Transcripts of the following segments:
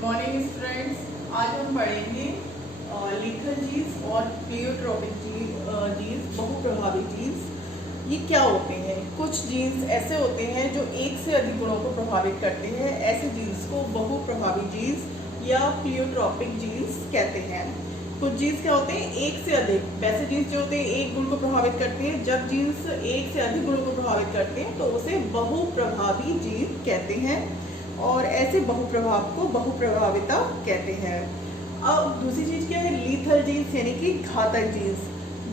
Good morning students. आज हम पढ़ेंगे लीथल जीन्स और प्लियोट्रोपिक जीन्स, बहुप्रभावी जीन्स। ये क्या होते हैं? कुछ जीन्स ऐसे होते हैं जो एक से अधिक गुणों को प्रभावित करते हैं। ऐसे जीन्स को बहुप्रभावी जीन्स या प्लियोट्रोपिक जीन्स कहते हैं। कुछ जीन्स क्या होते हैं? एक से अधिक। वैसे जीन्स जो होते हैं एक गुण को प्रभावित करते हैं। जब जीन्स एक से अधिक गुणों को प्रभावित करते हैं तो उसे बहुप्रभावी जीन्स कहते हैं और ऐसे बहुप्रभाव को बहुप्रभाविता कहते हैं। अब दूसरी चीज क्या है? लीथल जीन्स यानी कि घातक जीन्स।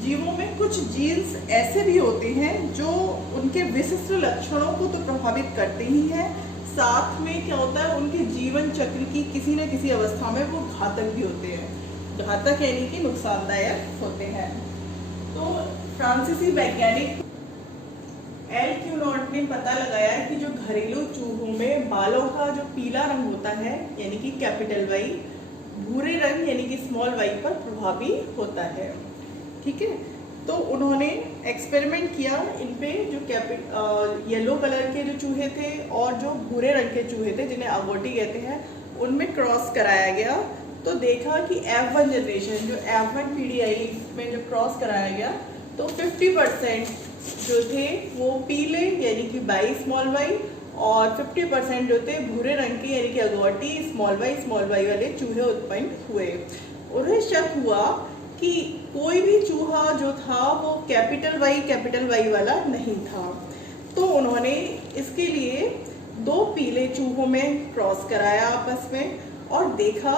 जीवों में कुछ जीन्स ऐसे भी होते हैं जो उनके विशिष्ट लक्षणों को तो प्रभावित करते ही हैं, साथ में क्या होता है उनके जीवन चक्र की किसी न किसी अवस्था में वो घातक भी होते हैं। घातक यानी कि नुकसानदायक होते हैं। तो फ्रांसीसी वैज्ञानिक एल क्यूनॉट ने पता लगाया कि जो घरेलू चूहों में बालों का जो पीला रंग होता है यानी कि कैपिटल वाई, भूरे रंग यानी कि स्मॉल वाई पर प्रभावी होता है। ठीक है, तो उन्होंने एक्सपेरिमेंट किया इन पे जो येलो कलर के जो चूहे थे और जो भूरे रंग के चूहे थे जिन्हें अगोटी कहते हैं, उनमें क्रॉस कराया गया। तो देखा कि F1 जनरेशन, जो F1 पीढ़ी आई में जब क्रॉस कराया गया तो 50% जो थे वो पीले यानी कि बाई स्मॉल वाई और 50% जो थे भूरे रंग के यानी कि अगोटी स्मॉल वाई वाले चूहे उत्पन्न हुए। उन्हें शक हुआ कि कोई भी चूहा जो था वो कैपिटल वाई वाला नहीं था। तो उन्होंने इसके लिए दो पीले चूहों में क्रॉस कराया आपस में और देखा,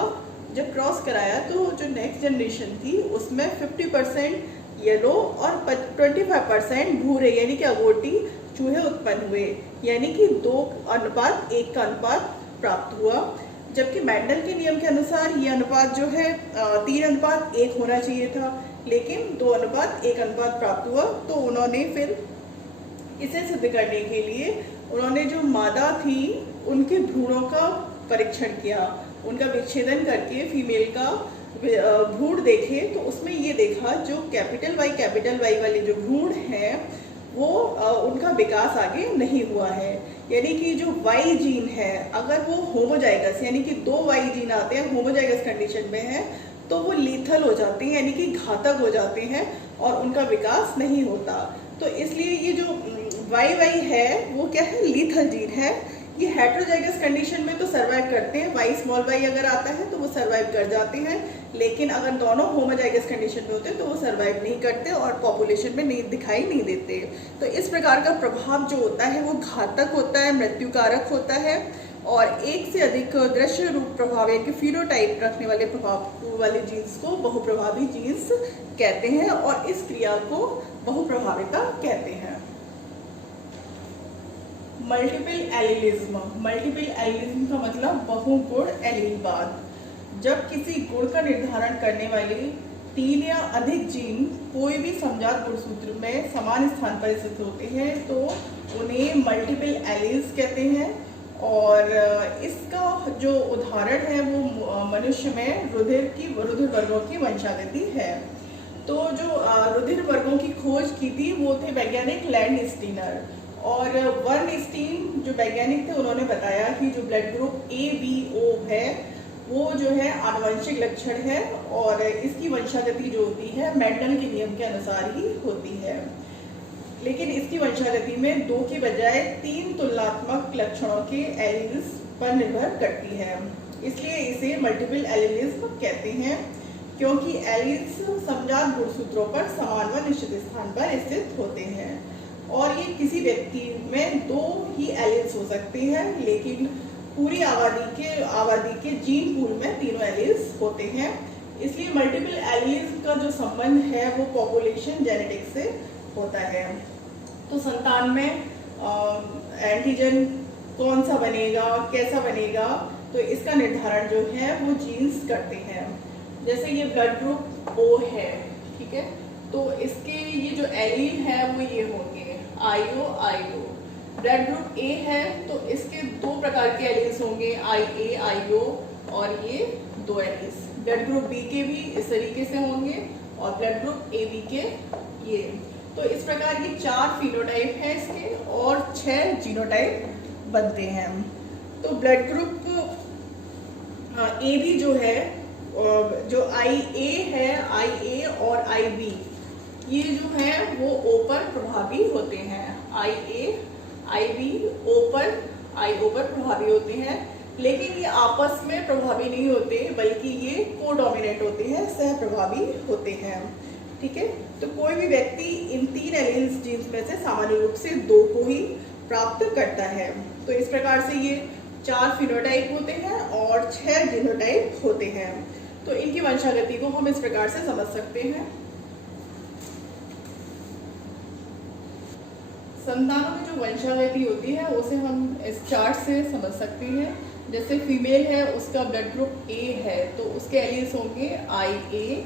जब क्रॉस कराया तो जो नेक्स्ट जनरेशन थी उसमें 50% येलो और 25% भूरे यानी कि अगोटी चूहे उत्पन्न हुए, यानी कि 2:1 का अनुपात प्राप्त हुआ। जबकि मेंडल के नियम के अनुसार ये अनुपात जो है 3:1 होना चाहिए था, लेकिन 2:1 प्राप्त हुआ। तो उन्होंने फिर इसे सिद्ध करने के लिए उन्होंने जो मादा थी उनके भ्रूणों का परीक्षण किया, उनका विच्छेदन करके फीमेल का भ्रूण देखे। तो उसमें ये देखा जो कैपिटल वाई वाले जो भ्रूण हैं वो उनका विकास आगे नहीं हुआ है, यानी कि जो वाई जीन है अगर वो होमोजाइगस यानी कि 2 वाई जीन आते हैं होमोजाइगस कंडीशन में है तो वो लीथल हो जाते हैं यानी कि घातक हो जाते हैं और उनका विकास नहीं होता। तो इसलिए ये जो वाई है वो क्या है? लीथल जीन है। ये हेट्रोजाइगस कंडीशन में तो सर्वाइव करते हैं, वाई स्मॉल वाई अगर आता है तो वो सर्वाइव कर जाते हैं, लेकिन अगर दोनों होमोजाइगस कंडीशन में होते हैं तो वो सर्वाइव नहीं करते और पॉपुलेशन में नहीं दिखाई नहीं देते। तो इस प्रकार का प्रभाव जो होता है वो घातक होता है, मृत्युकारक होता है और एक से अधिक दृश्य रूप प्रभाव यानी कि फिनोटाइप रखने वाले प्रभाव वाले जीन्स को बहुप्रभावी जीन्स कहते हैं और इस क्रिया को बहुप्रभाविता कहते हैं। मल्टीपल एलिलिज्म का मतलब बहुगुण एलीलवाद। जब किसी गुण का निर्धारण करने वाले 3 या अधिक जीन कोई भी समजात गुणसूत्र में समान स्थान पर स्थित होते हैं तो उन्हें मल्टीपल एलील्स कहते हैं। और इसका जो उदाहरण है वो मनुष्य में रुधिर वर्गों की वंशागति है। तो जो रुधिर वर्गों की खोज की थी वो थे वैज्ञानिक लैंडस्टीनर और वर्नस्टीन जो वैज्ञानिक थे उन्होंने बताया कि जो ब्लड ग्रुप ABO है वो जो है आनुवंशिक लक्षण है और इसकी वंशागति जो होती है मेंडल के नियम के अनुसार ही होती है, लेकिन इसकी वंशागति में 2 के बजाय 3 तुलनात्मक लक्षणों के एलील्स पर निर्भर करती है। इसलिए इसे मल्टीपल एलीलिज्म कहते हैं क्योंकि एलील्स समजात गुणसूत्रों पर समान व निश्चित स्थान पर स्थित होते हैं और ये किसी व्यक्ति में 2 ही एलील्स हो सकते हैं, लेकिन पूरी आबादी के जीन पूल में तीनों एलील्स होते हैं। इसलिए मल्टीपल एलील्स का जो संबंध है वो पॉपुलेशन जेनेटिक्स से होता है। तो संतान में एंटीजन कौन सा बनेगा, कैसा बनेगा, तो इसका निर्धारण जो है वो जीन्स करते हैं। जैसे ये ब्लड ग्रुप O है, ठीक है, तो इसके ये जो एलील है वो ये होंगे IO। ब्लड ग्रुप A है तो इसके 2 प्रकार के एलील्स होंगे IA और ये 2 एलील्स। ब्लड ग्रुप B के भी इस तरीके से होंगे और ब्लड ग्रुप AB के ये। तो इस प्रकार ये 4 फिनोटाइप है इसके और 6 जीनोटाइप बनते हैं। तो ब्लड ग्रुप ए बी जो है, जो आई ए है, आई ए और आई बी, ये जो है वो ओ पर प्रभावी होते हैं। आई ए आई बी ओ पर, आई ओ पर प्रभावी होते हैं, लेकिन ये आपस में प्रभावी नहीं होते, बल्कि ये कोडोमिनेट होते हैं, सह प्रभावी होते हैं। ठीक है, तो कोई भी व्यक्ति इन 3 एलील्स जीन्स में से सामान्य रूप से 2 को ही प्राप्त करता है। तो इस प्रकार से ये 4 फिनोटाइप होते हैं और 6 जीनोटाइप होते हैं। तो इनकी वंशागति को हम इस प्रकार से समझ सकते हैं। संतानों में जो वंशागति होती है उसे हम इस चार्ट से समझ सकते हैं। जैसे फीमेल है, उसका ब्लड ग्रुप ए है, तो उसके एलील्स होंगे आई ए,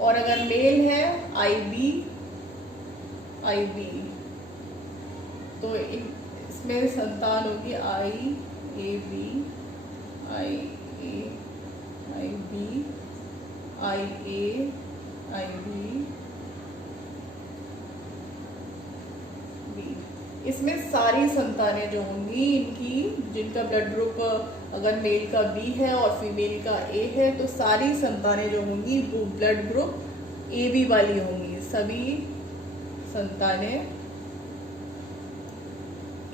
और अगर मेल है आई बी, तो इसमें संतान होगी I A B, I A I B, I A I B, इसमें सारी संतानें जो होंगी इनकी, जिनका ब्लड ग्रुप अगर मेल का बी है और फीमेल का ए है, तो सारी संतानें जो होंगी वो ब्लड ग्रुप ए बी वाली होंगी। सभी संतानें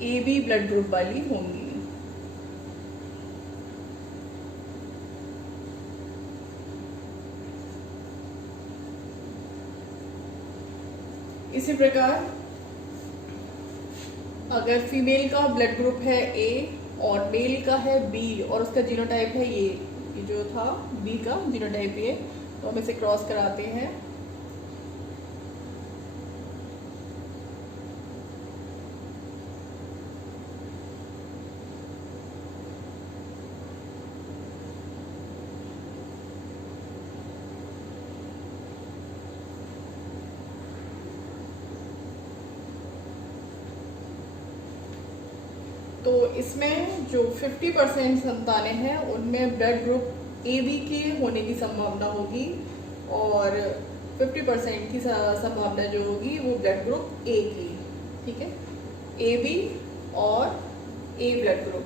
ए बी ब्लड ग्रुप वाली होंगी। इसी प्रकार अगर फीमेल का ब्लड ग्रुप है ए और मेल का है बी और उसका जीनोटाइप है ये जो था बी का जीनोटाइप ये, तो हम इसे क्रॉस कराते हैं। तो इसमें जो 50% संतानें हैं उनमें ब्लड ग्रुप ए बी के होने की संभावना होगी, और 50% की संभावना जो होगी वो ब्लड ग्रुप ए की। ठीक है, ए बी और ए ब्लड ग्रुप,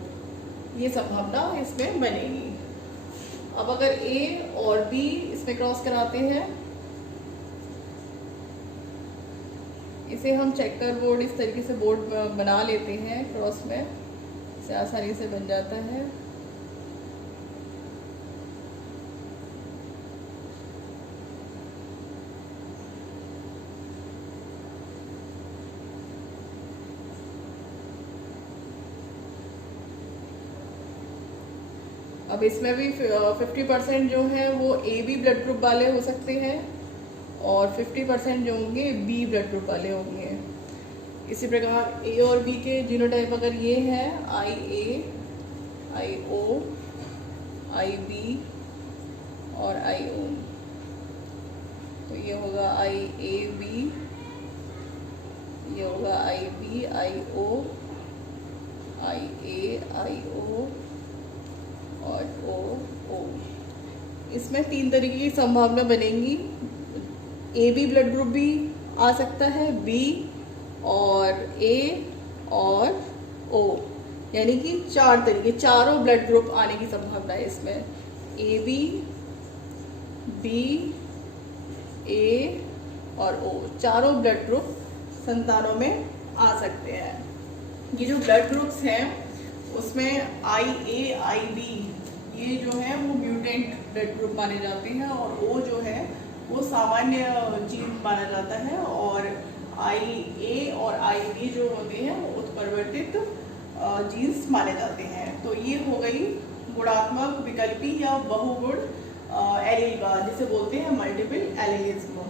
ये संभावना इसमें बनेगी। अब अगर ए और बी इसमें क्रॉस कराते हैं, इसे हम चेकर बोर्ड इस तरीके से बोर्ड बना लेते हैं क्रॉस में, इसे आसानी से बन जाता है। अब इसमें भी 50% जो है वो ए बी ब्लड ग्रुप वाले हो सकते हैं और 50% जो होंगे बी ब्लड ग्रुप वाले होंगे। इसी प्रकार ए और बी के जीनोटाइप अगर ये है आई A, I O, I B और आई ओ, तो ये होगा आई ए बी, ये होगा आई B, I O, I A, आई ओ और ओ ओ। इसमें 3 तरीके की संभावना बनेगी। ए बी ब्लड ग्रुप भी आ सकता है, बी और ए और ओ, यानी कि 4 तरीके, चारों ब्लड ग्रुप आने की संभावना है इसमें। ए बी, बी, ए और ओ, चारों ब्लड ग्रुप संतानों में आ सकते हैं। ये जो ब्लड ग्रुप्स हैं उसमें आई ए, आई बी ये जो है वो म्यूटेंट ब्लड ग्रुप माने जाते हैं, और ओ जो है वो सामान्य जीन माना जाता है, और आई ए और आई बी जो होते हैं वो उत्परिवर्तित जीन्स माने जाते हैं। तो ये हो गई गुणात्मक विकल्पी या बहुगुण एलील, जिसे बोलते हैं मल्टीपल एलीलिज्म।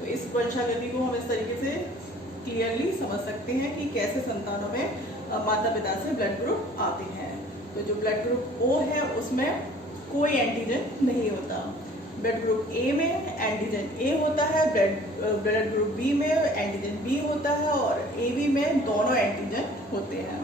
तो इस वंशागति को हम इस तरीके से क्लियरली समझ सकते हैं कि कैसे संतानों में माता पिता से ब्लड ग्रुप आते हैं। तो जो ब्लड ग्रुप ओ है उसमें कोई एंटीजन नहीं होता, ब्लड ग्रुप ए में एंटीजन ए होता है, ब्लड ग्रुप बी में एंटीजन बी होता है, और ए बी में दोनों एंटीजन होते हैं।